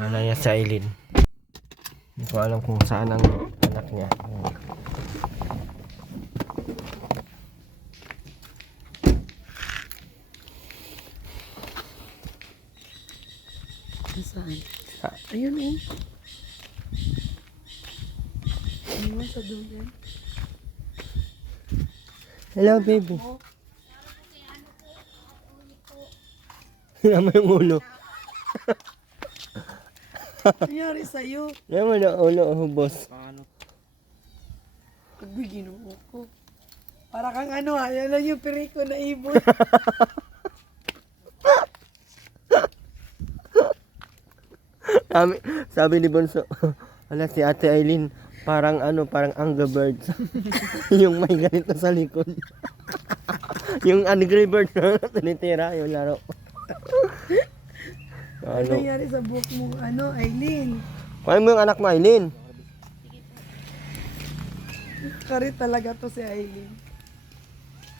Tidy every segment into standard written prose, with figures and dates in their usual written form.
Nanay niya si Aileen. Hindi ko alam kung saan ang anak niya. Saan? Ayun eh. Ayun sa dulo. Hello, baby. Naman yung ulo. Nangyari sa'yo? Naman yung ulo, boss. Pagbi ginuo ko. Para kang ano ha, yan lang yung piriko na ibon. Sabi ni Bonso, wala si Ate Aileen, parang parang Angry Birds. Yung may ganito sa likod. Yung Angry Birds na tinitira, yung laro. Ano nangyari sa buhok mo, Aileen? Kuhain mo yung anak mo, Aileen. Karit talaga to si Aileen.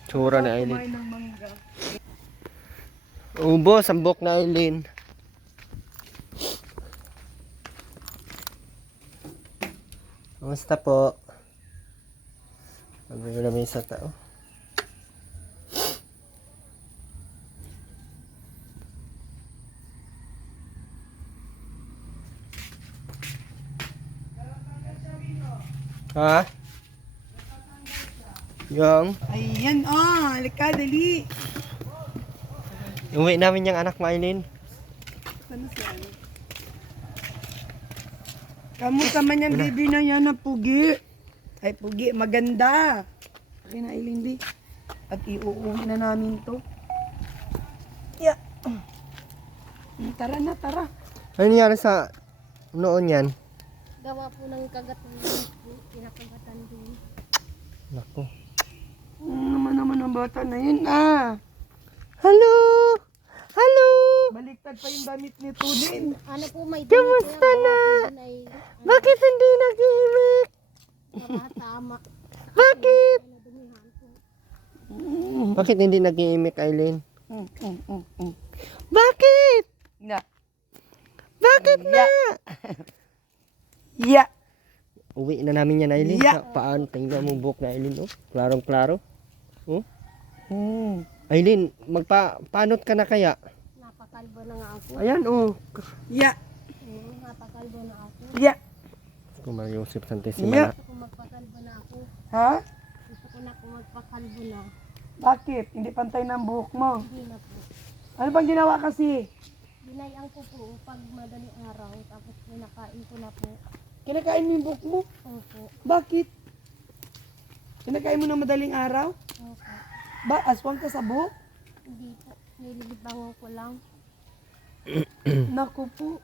Tsura ni Aileen. Kumain ng mangga. Ubos ang buhok na Aileen. Kamusta po? Sabi ko namin sa tao. Ha? Yung? Ayan, halika, dali. Uwi namin yung anak mo, Aileen. Ano si ano? Kamusta man yung baby na yan na pugi? Ay, pugi, maganda. Okay na, Aileen, di. At iuuwi na namin to. Yeah. Tara na, tara. Ano nangyari sa noon yan? Gawa po ng kagatan, pinakagatan din. Naku. Naman ang bata na yun, Hello! Hello! Baliktad pa yung damit ni Tudin. Ano po may Kamusta na? Ay, Bakit hindi nag-iimik? tama. Bakit? Nadumihan po. Bakit hindi nag-iimik, Aileen? Mm. Bakit? Na. Bakit na? Yeah. Uwi na namin yan, Aileen. Yeah. Paano? Tingnan mo buhok na Aileen, oh. Klarong-klaro. Oh. Mm. Aileen, panot ka na kaya? Napakalbo na nga ako. Ayan, oh. Yeah. Napakalbo na ako. Yeah. Kumang Yusuf Santissima Yeah. na. Gusto ko magpakalbo na ako. Ha? Gusto ko na kung magpakalbo na. Bakit? Hindi pantay ng buhok mo. Hindi na po. Ano bang ginawa kasi? Binayang ko po pag madaling araw. Tapos pinakain ko na po. Kinakain mo yung buhok mo? Opo. Bakit? Kinakain mo ng madaling araw? Opo. Ba, aswang ka sa buhok? Hindi po. Nililibangon ko lang. Naku po.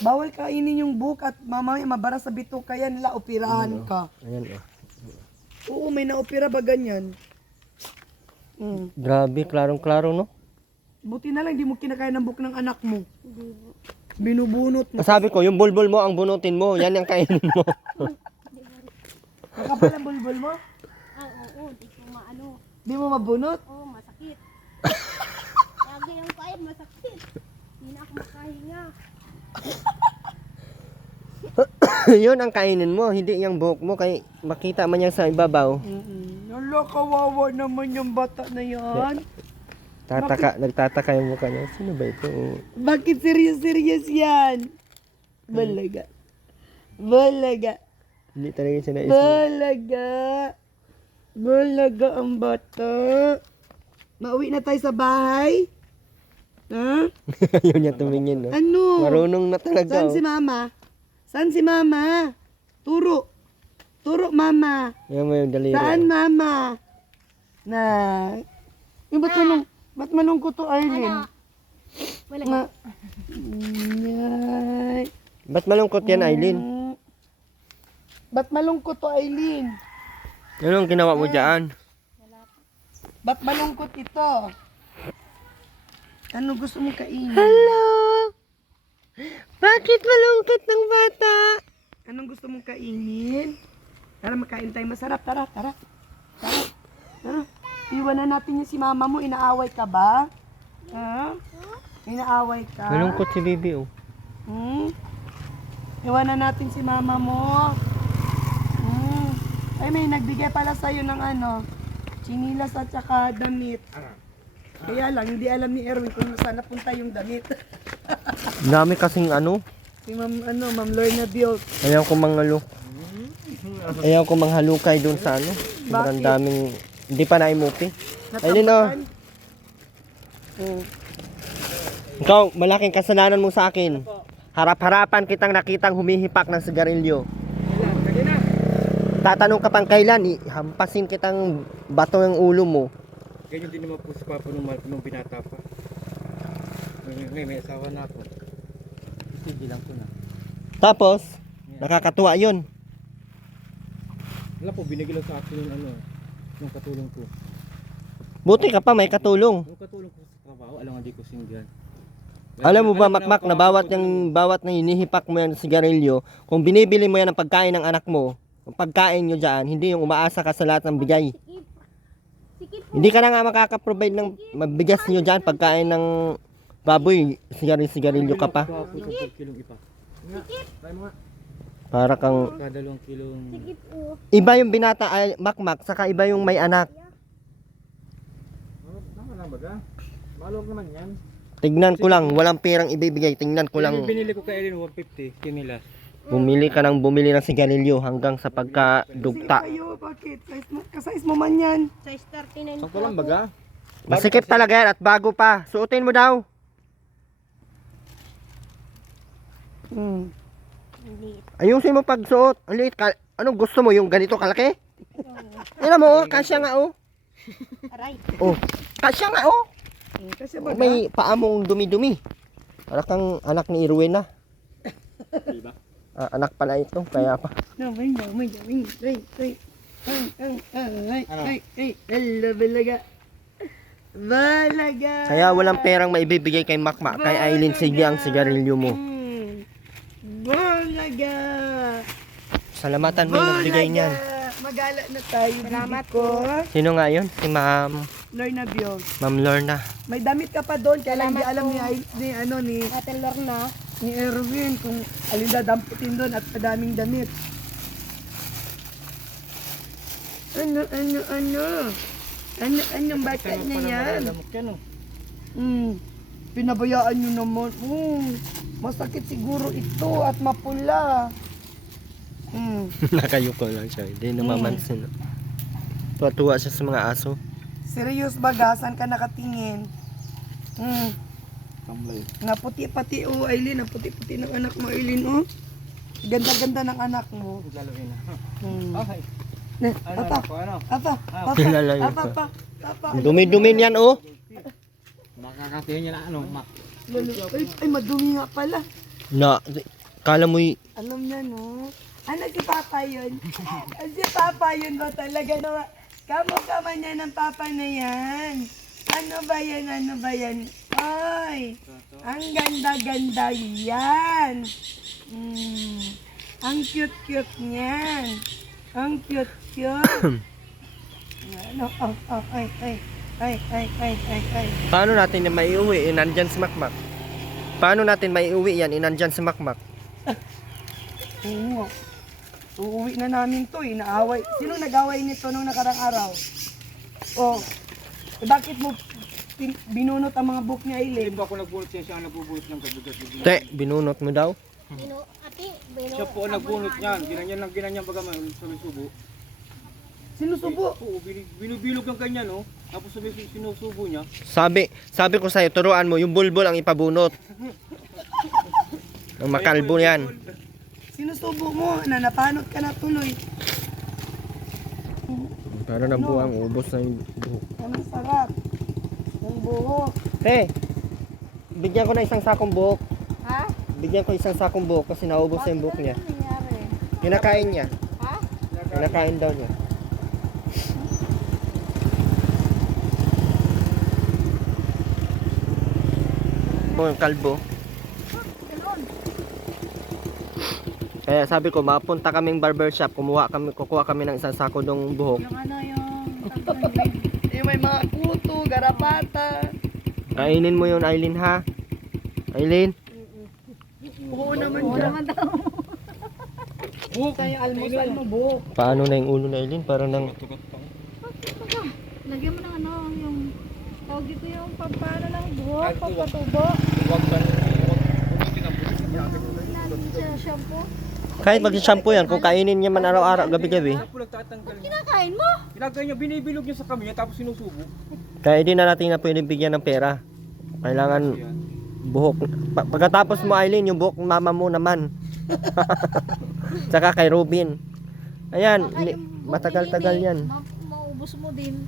Bawal kainin yung buhok at mamaya mabara sa bituka yan, nila operahan ka. Ayan, oh. Oo, may naopera ba ganyan? Grabe, klarong-klaro, no? Buti na lang, di mo kinakain ng buhok ng anak mo. Hindi po. Binubunot mo. Sabi ko, yung bulbul mo ang bunutin mo. Yan yung kainin mo. Makapal ang bulbul mo? Oo. Di ko maano. Di mo mabunot? Oo, masakit. Kaya ganyan ko ay masakit. Hindi na ako makahinga. Yun ang kainin mo, hindi yung buhok mo. Kay makita man yan sa ibabaw. Nala, kawawa naman yung bata na yan. Nagtataka yung mukha niya. Sino ba ito? Bakit serious yan? Balaga. Balaga. Hindi talaga siya naisip. Balaga. Balaga ang bata. Mauwi na tayo sa bahay? Ha? Ayaw niya tumingin, no? Ano? Marunong na talaga. Saan si mama? Saan si mama? Turo. Turo, mama. Ayan mo yung daliri. Saan, mama? Na. Yung ba't malungkot to, Arlene? Wala Nga. ka. Yay. Ba't malungkot yan, Aileen? Ba't malungkot to, Aileen? Anong ginawa mo dyan? Ba't malungkot ito? Ano gusto mo kainin? Hello! Bakit malungkot ng bata? Anong gusto mong kainin? Tara, makain tayo masarap. Tara. Tara. Iwanan natin yung si mama mo. Inaaway ka ba? Ha? Inaaway ka? Malungkot si Bibi, oh. Hmm? Iwanan natin si mama mo. Hmm. Ay, may nagbigay pala sa'yo ng ano, chinilas at saka damit. Kaya lang, hindi alam ni Erwin kung saan napunta yung damit. Dami kasing ano. Si Ma'am Lorna Biol. Ayaw ko manghalo. Ayaw ko manghalukay doon sa ano. Sobrang Bakit? daming, hindi pa naimupi. Aileen, oh. Ikaw, malaking kasalanan mo sa akin. Harap-harapan kitang nakitang humihipak ng sigarilyo. Tatanong ka pang kailan, hampasin kitang bato ng ulo mo. Ganyan din naman po si Papa nung binata pa. Ngayon may asawa na ako. Sige lang po na. Tapos, nakakatuwa yun. Wala po, binigay lang sa akin yung ano, yung katulong ko. Buti ka pa, may katulong. Yung katulong ko sa trabaho, alam nga di ko singgan. Alam mo ba, Makmak, na bawat na hinihipak mo yan ng sigarilyo, kung binibili mo yan ng pagkain ng anak mo, ang pagkain nyo dyan, hindi yung umaasa ka sa lahat ng bigay. Sikip. Sikip po. Hindi ka na nga makakaprovide ng mabigas nyo dyan, pagkain ng baboy, sigarilyo ka pa. Ako po sa kilong ipa. Sikip. Para kang, Kada 2 kilong... Sikip po. iba yung binata, ay, Makmak, saka iba yung may anak. Tama na ba ka? Malog naman yan. Tignan ko lang, walang perang ibibigay, tingnan ko lang. Binili ko kay Erin 150, kinilas. Bumili ka ng bumili ng sigarilyo hanggang sa pagkadugta. Kayo, bakit? Kasize mo man yan. Size 39 Sakto lang baga? Masikip talaga yan at bago pa. Suotin mo daw. Hmm. Hindi. Ayusin mo pagsuot. Ang liit. Anong gusto mo? Yung ganito kalaki? Tingnan mo, oh. Kasya nga, oh. Aray. Oh. Kasya nga, oh. Kasi Oh, ba may paa mong dumi-dumi. Para kang anak ni Irwin na. Diba? Anak pala ito. Kaya pa. Balaga. Kaya walang perang maibibigay kay Makmak. Kay Aileen, sige ang sigarilyo mo. Balaga. Salamatan mo yung nagbigay niyan. Magala na tayo. Salamat ko. Sino nga yun? Si Ma'am Lorna Biol. Lorna. May damit ka pa doon. Kaya lang hindi Salamat alam po. ni Ate Lorna. ni Erwin kung alin dadamputin doon at madaming damit. Ano bata na yan? Lamok yan oh. Pinabayaan nyo naman. Masakit siguro ito at mapula. Nakayuko lang siya. Hindi namamansin. Tuwa-tuwa siya sa mga aso. Serious baga? Saan ka nakatingin? Tambay. Naputi pati Aileen. Naputi-puti ng anak mo Aileen Ganda-ganda ng anak mo. Lalawin na. Okay. Ano Apa, ako, ano? apa, Lalayo apa, pa. apa. Dumi-dumi yan, oh. Makakatiyan niya na ano, Mak. Ay, madumi nga pala. Na, kala mo'y Alam niya, no? Ano si Papa yun? Si Papa yun ba talaga? Kamukha niya ng Papa na yan. Ano ba yan? Ano ba yan? Ay, ang ganda-ganda yan. Ang cute-cute niyan. Ang cute-cute. Ano? Ay. paano natin yung maiuwi? Nandyan si Makmak. Paano natin maiuwi yan? Nandyan si Makmak. Oo. Uuwi na namin to Naaway. Sino nag-away nito nung nakarang araw? Oh. Bakit mo binunot ang mga book niya, Aileen? Hindi ba ako nagbunot siya ang nagbubunot ng kabigat. Te, binunot mo daw? Siya po ang nagbunot niyan. Ginanyan baga man sa subo. Sinusubo. Oo, binubilog ang kanya no. Tapos sinusubo niya. Sabi ko sa'yo, turuan mo, yung bulbul ang ipabunot. Ang makalbo yan. Sinusubo mo. Napanot ka na tuloy. Para na buwang ubos na yung buhok. Anong sarap. Ang buhok. Te, bigyan ko na isang sakong buhok. Ha? Bigyan ko isang sakong buhok kasi naubos na yung buhok niya. Ano nangyari? Kinakain niya. Ha? Kinakain daw niya. Yung kalbo. Ganun. Kaya sabi ko, mapunta kaming barbershop, kukuha kami ng isang sako ng buhok. Yung ano yung... Yung may mga kuto, garapata. Kainin mo yun, Aileen, ha? Aileen? Oo naman daw. Buhok kayo almusal mo, buhok. Paano na yung ulo na Eileen? Parang nang... Lagyan mo ng ano, yung tawag dito yung pampano lang buhok, pampatubo. Shampoo. Kahit mag-shampoo yan, kung kainin niya man araw-araw, gabi-gabi. Kinakain mo? Ginagawa niya, binibilog niya sa kami tapos sinusubo. Kaya hindi na natin na pwedeng bigyan ng pera. Kailangan buhok. Pagkatapos mo Eileen, yung buhok ng mama mo naman. Tsaka kay Robin. Ayan, Baka yung buhok matagal-tagal ni yan. Maubos mo din.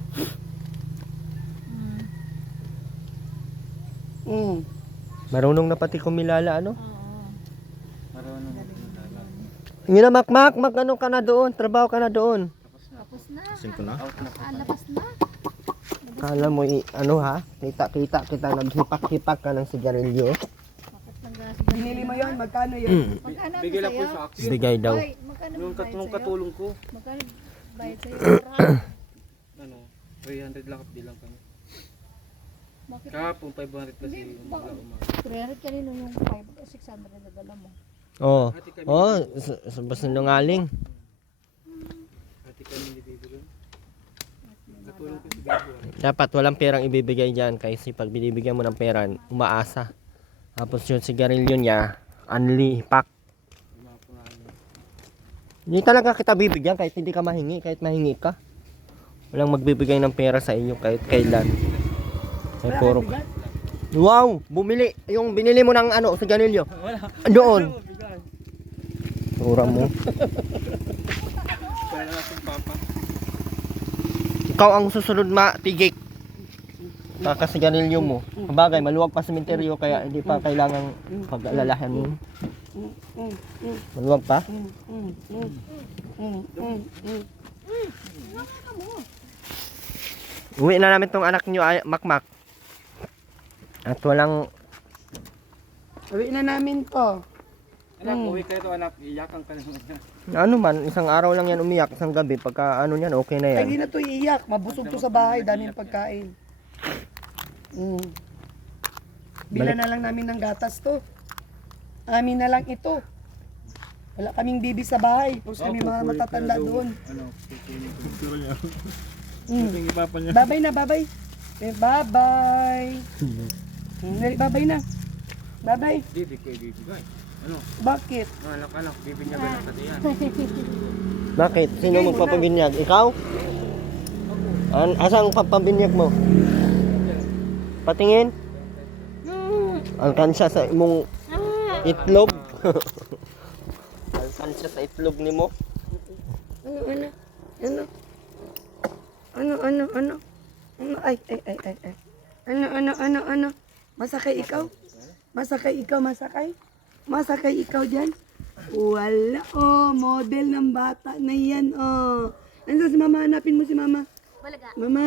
Marunong na pati kumilala, ano? Oo. Hindi na, Makmak, ano ka na doon? Trabaho ka na doon. Tapos na. Simple na. Labas na. Kala mo, ano ha? Kita naghipak-hipak ka ng sigarilyo. Bakit nag-gas? Binili mo yun, magkano yun? Magkano Bigay lang po sa'yo? sa akin. Bigay daw. Ay, magkano Nung bayad sa'yo? katulong ko, Magkano bayad sa'yo? ano, 300 lang at di lang kami. Bakit? Kahapon 500 kasi yung magla umaga. 300 kanino yung 5 o 600 na dala mo? Oo. Basta nungaling. Hati kami ni Baby Ron. Katulong ko si Baby Ron. Dapat walang perang ibibigay dyan kasi pag binibigyan mo ng pera, umaasa. Tapos yung sigarilyo niya, unli, hipak. Yung mga punano. Hindi talaga kita bibigyan kahit hindi ka mahingi, kahit mahingi ka. Walang magbibigay ng pera sa inyo kahit kailan. Ay, puro. Wow! Bumili! Yung binili mo ng ano, sigarilyo. Doon. Tura mo. Kaya na akong papa. Ikaw ang susunod matigik. Kakasigarilyo mo. Bagay, maluwag pa sementeryo kaya hindi pa kailangang pag-alalahan mo. Maluwag pa? Uwi na namin tong anak nyo, Makmak. At walang... Uwi na namin to. Anak, uwi kayo to anak, iyakan ka naman niya. Ano man, isang araw lang yan umiyak, isang gabi. Pagka ano yan, okay na Ay, yan. hindi na to iiyak. Mabusog to sa bahay. Daming pagkain. Bila na lang namin ng gatas to. Amin na lang ito. Wala kaming bibi sa bahay. Tapos kami mga matatanda doon. Ano, picture niya. Mm. Ipapa niya. Babay na, babay. Eh, babay. Babay na. Babay. Hindi ko ibibigay. Ano? Bakit? Anak, bibinyagan na pati yan. Bakit? Sino magpapabinyag? Ikaw? Asang papabinyag mo? Patingin? Alkansya sa imong itlog. Alkansya sa itlog ni mo. Ano? Ano? Ay. Ano? Masakay ikaw? Masakay ikaw dyan? Wala, model ng bata na yan, Nandiyan si mama, hanapin mo si mama. Balaga. Mama!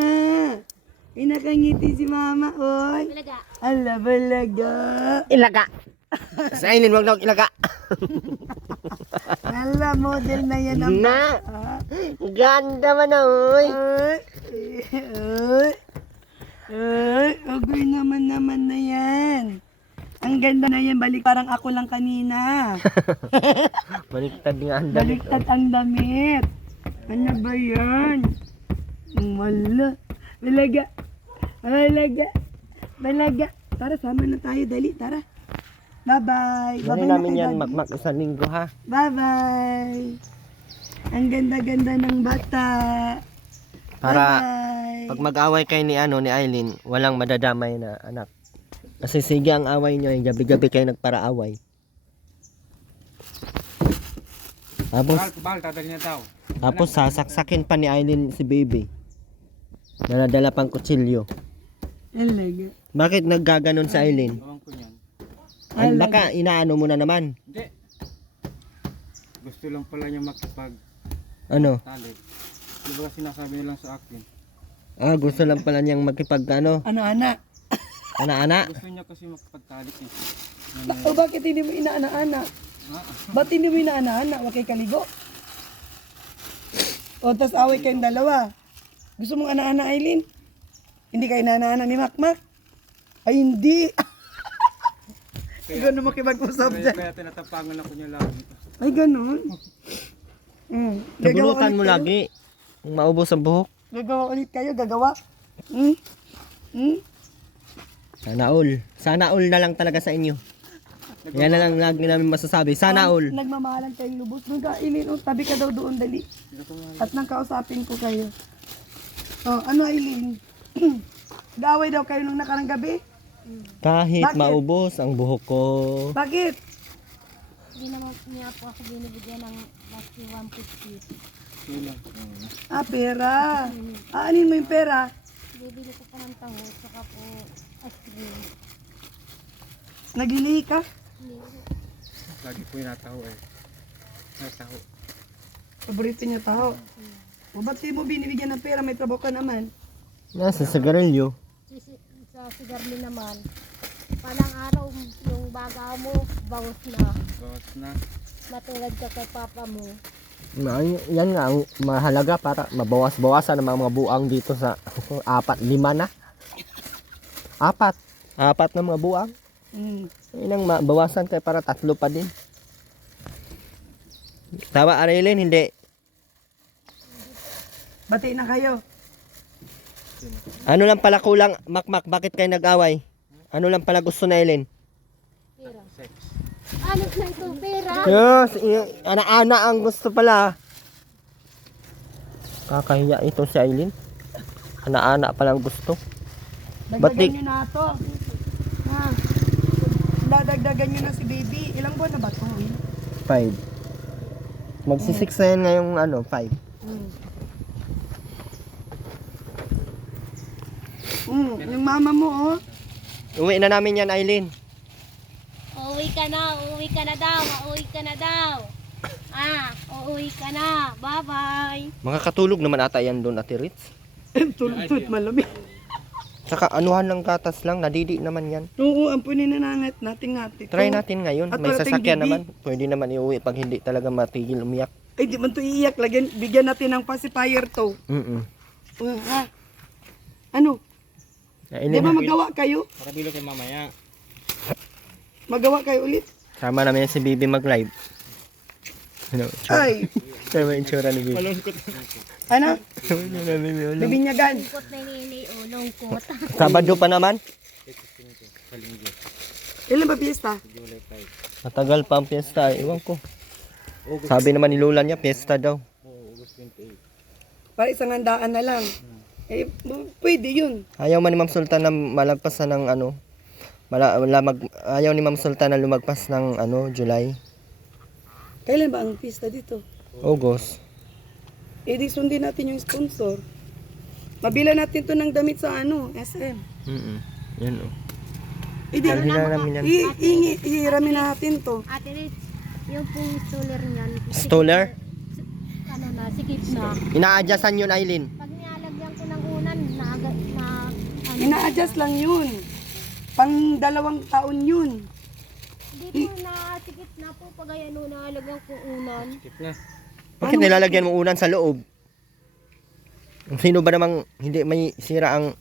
Ay, nakangiti si mama, oy. Balaga. Ala, balaga. Ilaga. Sa Aileen, wag daw ilaga. Ala, model na yan ang Na! Ganda man oy. Ay, agoy naman na yan. Ang ganda na yan, balik parang ako lang kanina. Baliktad nga ang damit. Baliktad ang damit. Ano ba yan? Wala. Balaga. Tara, sama na tayo. Dali, tara. Bye-bye. Dali na namin kay yan, Daddy. Makmak, isang linggo ha. Bye-bye. Ang ganda-ganda ng bata. Para Bye-bye. pag mag-away kayo ni Aileen, walang madadamay na anak. Kasi sige ang away nyo, yung gabi-gabi kayo nagparaaway. Bakal, tatali niya tao. Tapos sasaksakin pa ni Aileen si baby. Na nadala pang kutsilyo. Alaga. Bakit naggaganon si Aileen? Ewan ko niyan. Ay, baka inaano mo na naman. Hindi. Gusto lang pala niya makipag Ano? talik. Di ba sinasabi niya lang sa akin? Gusto lang pala niyang magkipag ano? Ano, anak? Ana-ana? Gusto niya kasi makipagtalik eh. O bakit hindi mo inaana-ana? Ba't hindi mo inaana-ana? Huwag kayo kaligo. O, tas away kayong dalawa. Gusto mong ana-ana, Aileen? Hindi kayo inaana-ana ni Makmak? Ay, hindi. Ikaw na makipag-usap dyan. Kaya tinatapangan ako niya lagi. Ay, ganun. Nabulutan mo kayo? lagi. Kung maubos ang buhok. Gagawa ulit kayo, gagawa. Sana all. Sana all na lang talaga sa inyo. Yan na lang lagi namin masasabi. Sana all. Nagmamahalan kayong lubos. Ilin, tabi ka daw doon, dali. At nang kausapin ko kayo. Oh, ano Aileen? Gaway daw kayo nung nakarang gabi? Kahit Bakit? maubos ang buhok ko. Bakit? Hindi naman niya po ako binibigyan ng last 150. Yun lang. Pera. Aanin mo yung pera? Bibili ko pa ng taho, saka po ice cream. Nagilihi ka? Hindi. Lagi po yung nataho eh. Nataho. Paborito niya tao. O ba't di mo binibigyan ng pera? May trabaho ka naman. Nasa sigarilyo. Sa sigarli naman, palang araw yung baga mo, bawas na. Bawas na. Matulad ka kay papa mo. Yan nga ang mahalaga para mabawas-bawasan ang mga buang dito sa 4, 5 na. 4 na mga buang. Yun ang mabawasan kay para 3 pa din. Tama, Arilin, hindi. Bati na kayo. Ano lang pala kulang, Makmak, bakit kayo nag-away? Ano lang pala gusto na Ellen? Pera. Sex. Ano na ito, pera? Yes, ana-ana ang gusto pala. Kakahiya ito si Aileen. Ana-ana pala ang gusto. Ba't Dagdagan di- nyo na ito. Ha? Dadagdagan nyo na si baby. Ilang buwan na ba ito? 5. Magsi-6 na yan ngayong 5. Yung mama mo, oh. Uwi na namin yan, Aileen. Uuwi ka na daw, uuwi ka na daw. Uuwi ka na. Bye-bye. Mga katulog naman ata yan doon, Ate Ritz. Tulog-tulog, malamig. Saka anuhan ng gatas lang, nadidi naman yan. Oo, ampunin na nangat natin ngati. Try natin ngayon. At May wala tayong sasakyan bibi. naman. Pwede naman iuwi pag hindi talaga matigil umiyak. Ay, di man to iiyak. Bigyan natin ng pacifier to. Ha? Ano? Di Aileen, ba magawa kayo? Para bilo kay mamaya. Magawa kayo ulit? sama namin yan si Bibi mag-live. Ano? Ay, Sama yung tsura ni Bibi. Malungkot. ano? Ano? Bibinyagan. Lungkot na nini, lungkot. Sabado pa naman. Sa linggo. Ilan ba piyesta? July 5. Matagal pa ang piyesta. Iwan ko. Sabi naman ni Lola niya, piyesta daw. Oo, August 28. Para isang handaan na lang. Eh, pwede yun. Ayaw man ni Ma'am Sultan na malagpasan ng ayaw ni Ma'am Sultan na lumagpas ng July, Kailan ba ang pista dito? August. Eh, di sundin natin yung sponsor. Mabila natin to ng damit sa SM. Yan o. Eh, di, Dalhin na namin yan. ihiramin natin to. Ate Ritz, yung pong stoller niyan. Stoller? Ano na, sikip na. Ina-adjustan yun, Aileen. Pag nilalagyan ko ng unan, Ina-adjust lang yun. Pang 2 taon yun. Hindi po nasikip na po pag ayan nalagyan ko unan. Skip na. Bakit nilalagyan mo unan sa loob? Sino ba namang hindi may sira ang...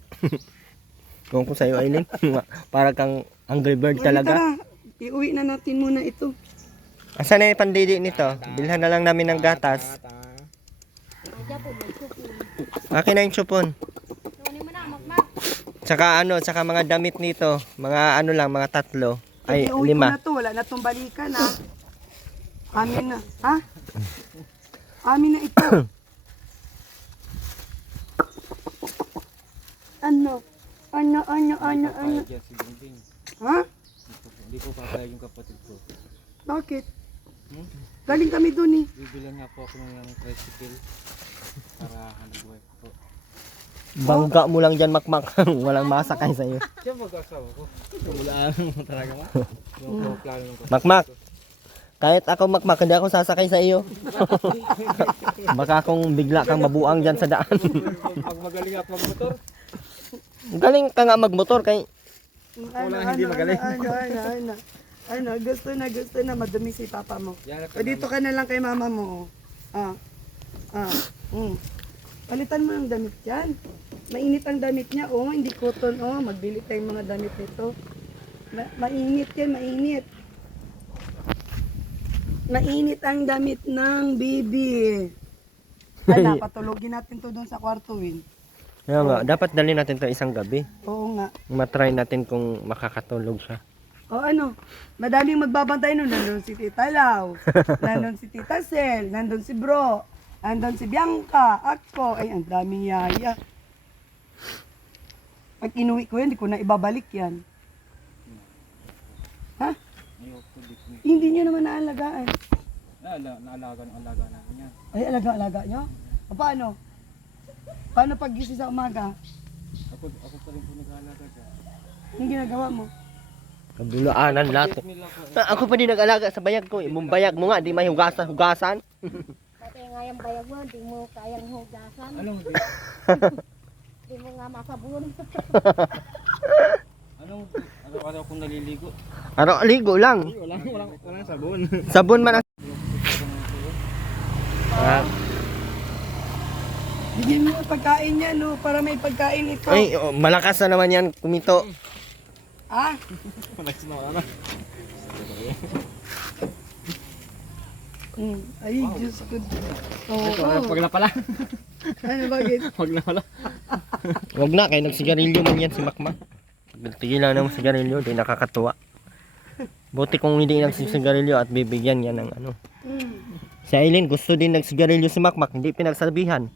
Kung ko sa'yo, Aileen. Para kang Angry Bird talaga. Tara, iuwi na natin muna ito. Asan na yung pandidi nito? Bilhan na lang namin ng gatas. Diyan po, may supon. Akin na yung chupon. Tunin mo na, magmag. Tsaka mga damit nito. Mga mga 3. Ay, Iuwi ko 5. na to, wala na tong balikan ha. Amin na. Ha? Amin na ito. Ano? Papayag yan si Dingding. Ha? Hindi po papayag yung kapatid ko. Bakit? Galing kami dun eh. Bibilan nga po ako ng tricycle. Para hanap buhay po. Bangga mo lang dyan, Makmak. Walang masakay sa'yo. Siya mag-asawa ko. Wala mo talaga ma. Yung plano ng kapatid. Makmak. Kahit ako, Makmak, hindi ako sasakay sa iyo. Baka kung bigla kang mabuang dyan sa daan. Pag magaling at magmotor. Galing ka nga magmotor kay... Hindi magaling. Ano, gusto na madumi si papa mo. Yan O dito ka na lang kay mama mo. Palitan mo ng damit yan. Mainit ang damit niya, hindi cotton, magbili tayong mga damit nito. Mainit yan, mainit. Mainit ang damit ng baby. Ala, patulogin natin to doon sa kwarto, Win. Kaya nga, dapat dalhin natin to isang gabi. Oo nga. Matry natin kung makakatulog siya. O ano, madaming magbabantay nun. Nandun si Tita Lau, nandun si Tita Sel, nandun si Bro, nandun si Bianca, ako. Ay, ang daming yaya. Pag inuwi ko yan, di ko na ibabalik yan. Ha? Hindi nyo naman naalagaan. Naalaga namin yan. Ay, alaga-alaga nyo? O paano? Paano pag gising sa umaga? Ako pa rin po nag-aalaga dyan. Yung ginagawa mo? Kabulaanan lahat. Ako pa din nag-alaga sa bayag ko. Yung bayag mo nga, di may hugasan. Pati nga yung bayag mo, di mo kayang hugasan. Anong Di mo nga masabon. araw-araw kong naliligo? Araw, ligo lang. Walang sabon. Sabon man ang... Bigyan mo ng pagkain niya, no? Para may pagkain ito. Ay, oh, malakas na naman yan kumito. Ah? Ay, Diyos ko. Oo. Wag na pala. Ano, bakit? Wag na pala. Wag na, kaya nagsigarilyo man yan si Makmak. Tigilan ng sigarilyo, di nakakatuwa. Buti kung hindi nagsigarilyo at bibigyan yan ng ano. Si Aileen, gusto din nagsigarilyo si Makmak, hindi pinagsabihan.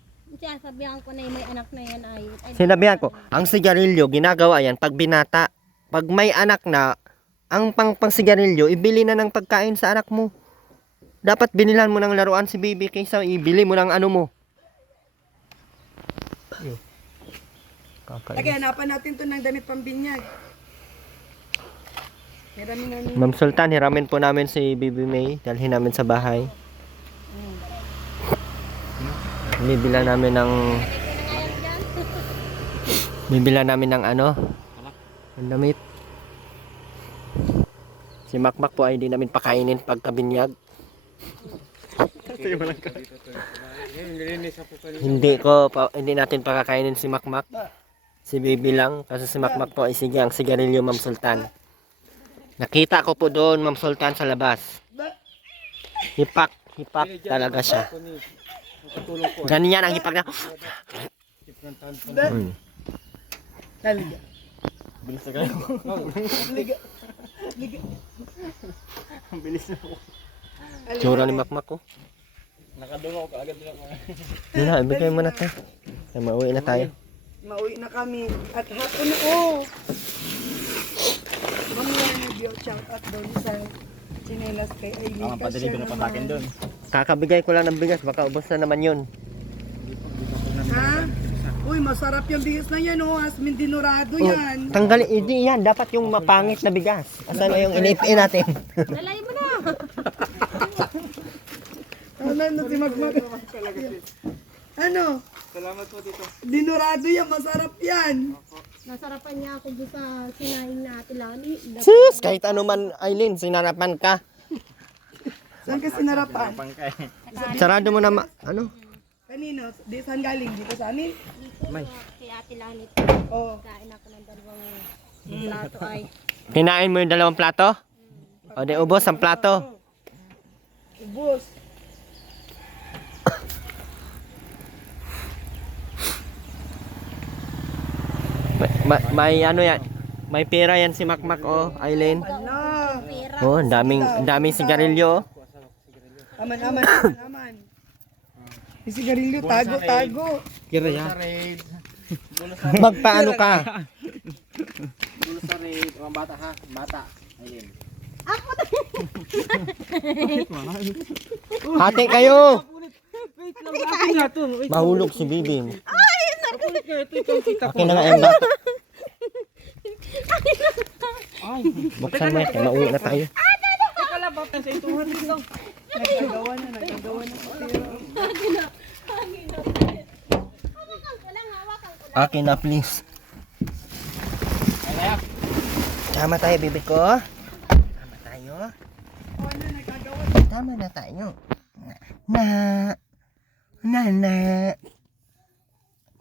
Siya, sabihan ko na yung may anak na yan ay Sinabihan ko, ang sigarilyo, ginagawa yan pag binata. Pag may anak na, ang pang sigarilyo, ibili na ng pagkain sa anak mo. Dapat binilan mo ng laruan si baby kaysa ibili mo ng ano mo. Ay, hanapan natin to ng damit pambinyag. Hiramin namin. Ma'am Sultan, hiramin po namin si Baby May. Dalhin namin sa bahay. Bibila namin ng... Bibila namin ng ano? Ang damit. Si Makmak po ay hindi namin pakainin pagkabinyag. Hindi natin pakakainin si Makmak. Si Baby lang. Kasi si Makmak po ay ang sigarilyo, Ma'am Sultan. Nakita ko po doon, Ma'am Sultan, sa labas. Hipak talaga siya. Ganyan ang hipak niya. Naliga. Bilis na kayo. Liga. Liga. Ang bilis na ako. Tsura ni Makmak ko. Nakadungo ko agad lang. Yun na, ibigay mo na tayo. Ay, mauwi na tayo. Mauwi na kami. At hapon na, oh. Mamaya nag-shout out doon sa chinelas kay Aileen. Pa-deliver na pa sa akin doon. Kakabigay ko lang ng bigas, baka ubos na naman yun. Ha? Uy, masarap yung bigas na yan, oh. Asmin dinurado Oh, yan. tanggalin, hindi yan. Dapat yung mapangit na bigas. Asan na yung inipin natin? lalay mo na. Ano si Magmag? Ano? Salamat po dito. Dinurado yan, masarap yan. Nasarapan niya ako doon sa sinaing na Atilani. Sus, kahit ano man, Aileen, sinarapan ka. Saan ka sinarapan? Sarado mo na ano? Kanino? Di saan galing? Dito sa amin? May. Kay Atilani. Oo. Kain ako ng dalawang plato ay. Kinain mo yung 2 plato? O di ubos ang plato. Ubus. May ano yan? May pera yan si Makmak, oh, Aileen. Ano? Oh, daming sigarilyo. Aman, aman, aman, aman. Yung sigarilyo, tago, tago. Kira yan. Magpaano ka? Dulo sa raid. Mga bata ha. Bata. Ayun. Hati kayo! Mahulog si Bibi. Akin na nga yung bata. Buksan mo, kaya mauwi na tayo. Nagkagawa na, nagkagawa na. Akin na, please. Tama tayo, Bibi ko. Tama tayo. Tama na tayo. Na.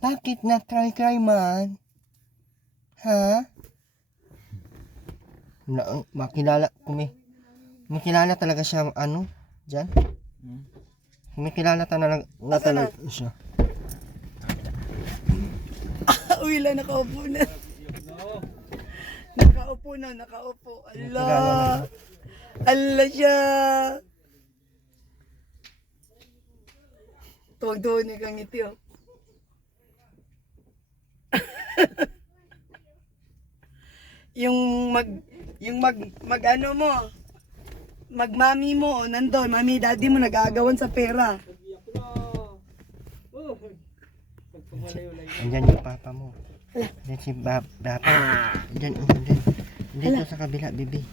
Bakit na cry man? Ha? Makilala, may kilala talaga siya, ano, dyan. May kilala talaga siya. Uy, nakaupo na. Nakaupo. Allah. Allah siya. Tuwag-tuwag niya kang ngiti, oh. yung mag ano mo, magmami mo, nandun, mami, daddy mo, nag-aagawan sa pera. Andyan yung papa mo. Andyan si papa. Andyan. Dito sa kabila, bibi.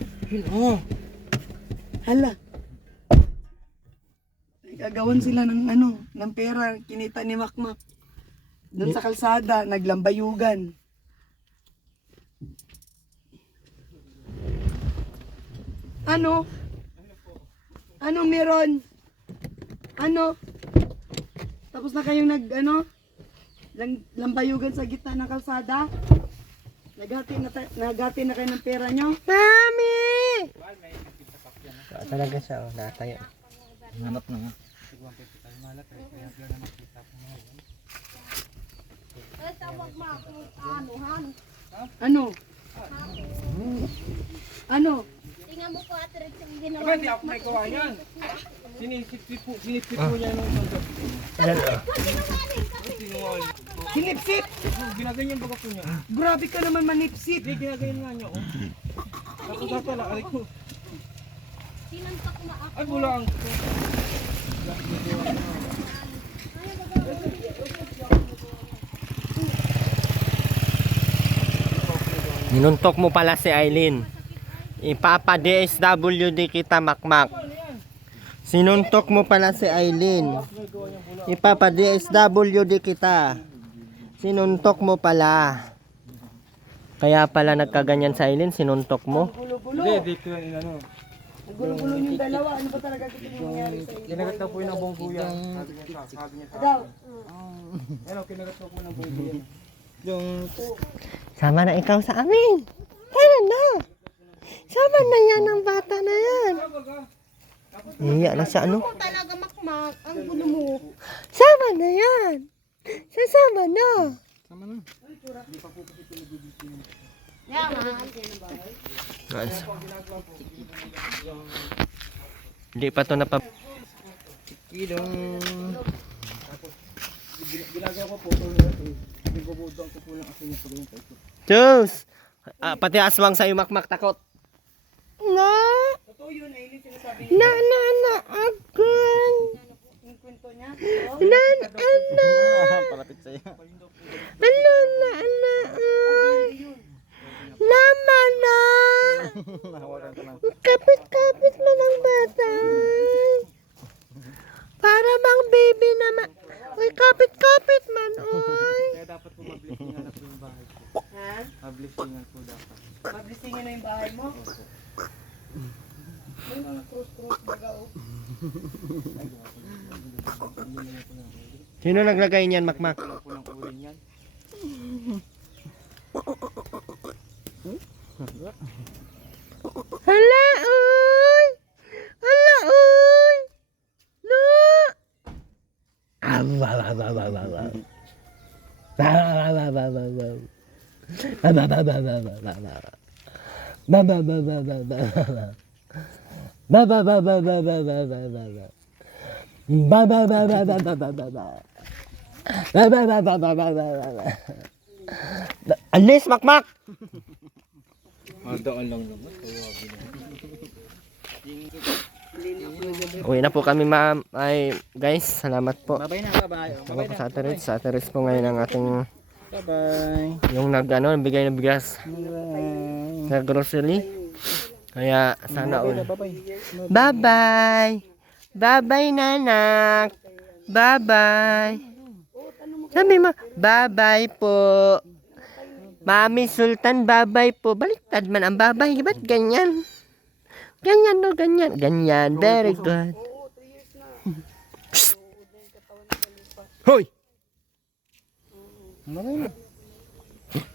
Hala. Nag-aagawan sila ng ano, ng pera, kinita ni Makmak. Doon sa kalsada, naglambayugan. Ano? Ano meron? Ano? Tapos na kayong lambayugan sa gitna ng kalsada? Naghati na kayo ng pera nyo? Mami! Talaga siya, oh, nakatayo. Hanap na nga. Ano? Ano? Tingnan mo po Ate Rex yung ginawa. Hindi ako may gawa yan. Sinipsip po niya nung sandok. Sinipsip! Ginaganyan baga po niya. Grabe ka naman manipsip! Hindi, ginaganyan nga niya. Oh. Tapos pala, aray ko. Sinantak na ako. Ay, bulang. Ninuntok mo pala si Aileen. Ipapa DSWD kita, Makmak. Sinuntok mo pala si Aileen. Ipapa DSWD kita. Sinuntok mo pala. Kaya pala nagkaganyan sa Aileen, sinuntok mo. Gulo-gulo! Hindi, dito yan inano. Gulo-gulo yung dalawa. Ano ba talaga gusto yung nangyari sa inyo? Kinagat na po yun ang buong kuya. Sabi niya sa Daw. Ano, kinagat na po ng buong kuya. Yung Sama na ikaw sa amin. Tara na. Sama na yan ang bata na yan. Iya na siya, ano? Talaga Makmak, ang gulo mo. Sama na yan. Sasama na. Hindi pa to napap... ginagawa ko po, nagubudang ko po ng asin niya po yung tayo. Diyos! Pati aswang sa'yo, Makmak, takot. Na! Totoo yun, Aileen, sinasabi Na, agon! yung kwento niya. Na, Palapit sa'yo. ay! Lama na! Nahawakan ko lang. Kapit-kapit mo ng bata. Para bang baby naman. Uy, kapit-kapit man, uy. Kaya dapat po mablisingan na po yung bahay ko. Ha? Mablisingan po dapat. Mablisingin na yung bahay mo? May mga cross-cross baga, oh. Sino naglagay niyan, Makmak? Wala po ng uling yan. Hala, uy! Hala, uy! No! Alis, Makmak! Doon lang naman. Uwi na po kami, ma'am. Ay, guys, salamat po. Bye-bye na, bye-bye. Salamat po sa Ate Ritz. Sa Ate Ritz po ngayon ang ating, Bye-bye. yung nagbigay ng bigas Bye-bye. sa grocery. Kaya, sana all. Bye-bye. Bye-bye! Bye-bye, nanak! Bye-bye! Sabi mo, bye-bye po! Mami Sultan, bye-bye po. Baliktad man ang bye-bye. Ba't ganyan? Ganyan, no? Ganyan. Ganyan. Very good. Psst! Hoy!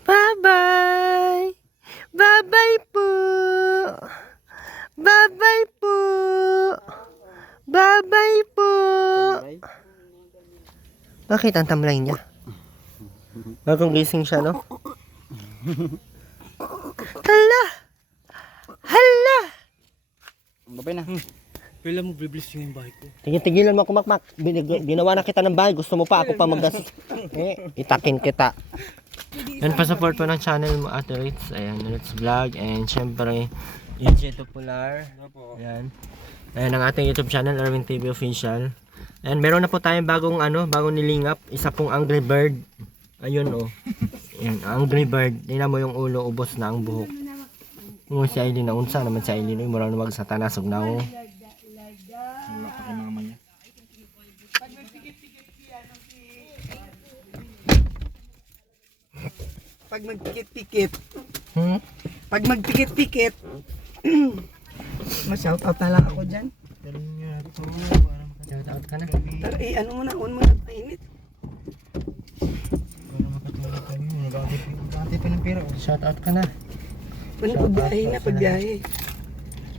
Bye-bye! Bye-bye po. Bye-bye po. Bye-bye po. Bakit ang tamlay niya? Bagong gising siya, no? Hala! Hala! Babay na. Kailan mo biblis yung bahay ko? Tigil-tigilan mo kumakmak. Ginawa na kita ng bahay. Gusto mo pa ako pa itakin kita. Yan pa support po ng channel mo, Ate Ritz. Ayan, Ritz Vlog. And syempre, EJ Popular. Ayan. Ayan ang ating YouTube channel, Erwin TV Official. Ayan, meron na po tayong bagong nilingap. Isa pong Angry Bird. Ayun oh. Ayan, Angry Bird. Tingnan mo yung ulo, ubos na ang buhok. Yung si Aileen na unsa naman si Aileen. Mura na magsatanasog na ako. Pag magpikit-pikit, Hmm? pag magpikit-pikit, ma-shoutout na lang ako dyan. Shoutout ka na. Tara, ano mo na, on mo na, mainit. Shoutout ka na. Ano, pagbiyahe na, pagbiyahe.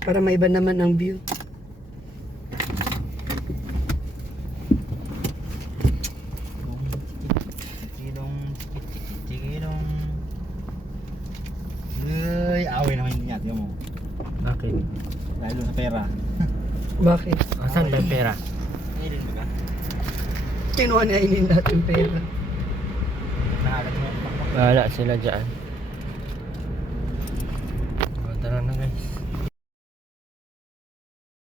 Para maiba naman ang view. Uy, away naman yung yate mo. Bakit? Dahil sa pera. Bakit? Asan ba yung pera? Aileen ba ka? Kinuha ni Aileen natin pera. Nakalat mo. Bahala sila dyan. O, tara na guys.